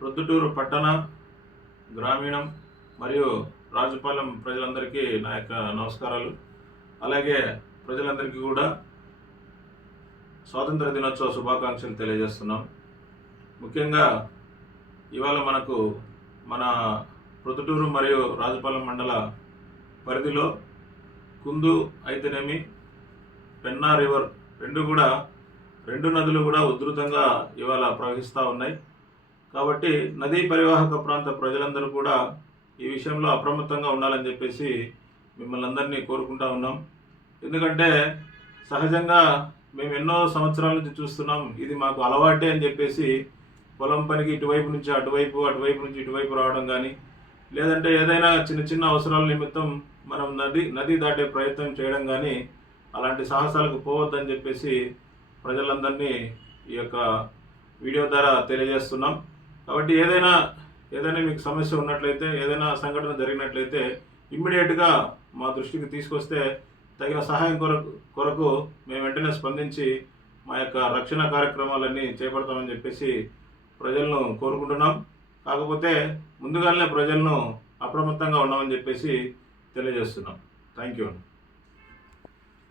ప్రొద్దుటూరు పట్టణ గ్రామీణం మరియు రాజుపాలెం ప్రజలందరికీ నా యొక్క నమస్కారాలు. అలాగే ప్రజలందరికీ కూడా స్వాతంత్ర దినోత్సవ శుభాకాంక్షలు తెలియజేస్తున్నాం. ముఖ్యంగా ఇవాళ మనకు మన ప్రొద్దుటూరు మరియు రాజుపాలెం మండల పరిధిలో కుందు అయితేనేమి పెన్నా రివర్ రెండు కూడా రెండు నదులు కూడా ఉధృతంగా ఇవాళ ప్రవహిస్తూ ఉన్నాయి. కాబట్టి నదీ పరివాహక ప్రాంత ప్రజలందరూ కూడా ఈ విషయంలో అప్రమత్తంగా ఉండాలని చెప్పేసి మిమ్మల్ని అందరినీ కోరుకుంటా ఉన్నాం. ఎందుకంటే సహజంగా మేము ఎన్నో సంవత్సరాల నుంచి చూస్తున్నాం ఇది మాకు అలవాటే అని చెప్పేసి పొలం పనికి ఇటువైపు నుంచి అటువైపు అటువైపు నుంచి ఇటువైపు రావడం కానీ లేదంటే ఏదైనా చిన్న చిన్న అవసరాల నిమిత్తం మనం నది నది దాటే ప్రయత్నం చేయడం కానీ అలాంటి సాహసాలకు పోవద్దని చెప్పేసి ప్రజలందరినీ ఈ యొక్క వీడియో ద్వారా తెలియజేస్తున్నాం. కాబట్టి ఏదైనా ఏదైనా మీకు సమస్య ఉన్నట్లయితే ఏదైనా సంఘటన జరిగినట్లయితే ఇమ్మీడియట్గా మా దృష్టికి తీసుకొస్తే తగిన సహాయం కొరకు కొరకు మేము వెంటనే స్పందించి మా యొక్క రక్షణ కార్యక్రమాలన్నీ చేపడతామని చెప్పేసి ప్రజలను కోరుకుంటున్నాం. కాకపోతే ముందుగానే ప్రజలను అప్రమత్తంగా ఉన్నామని చెప్పేసి తెలియజేస్తున్నాం. Thank you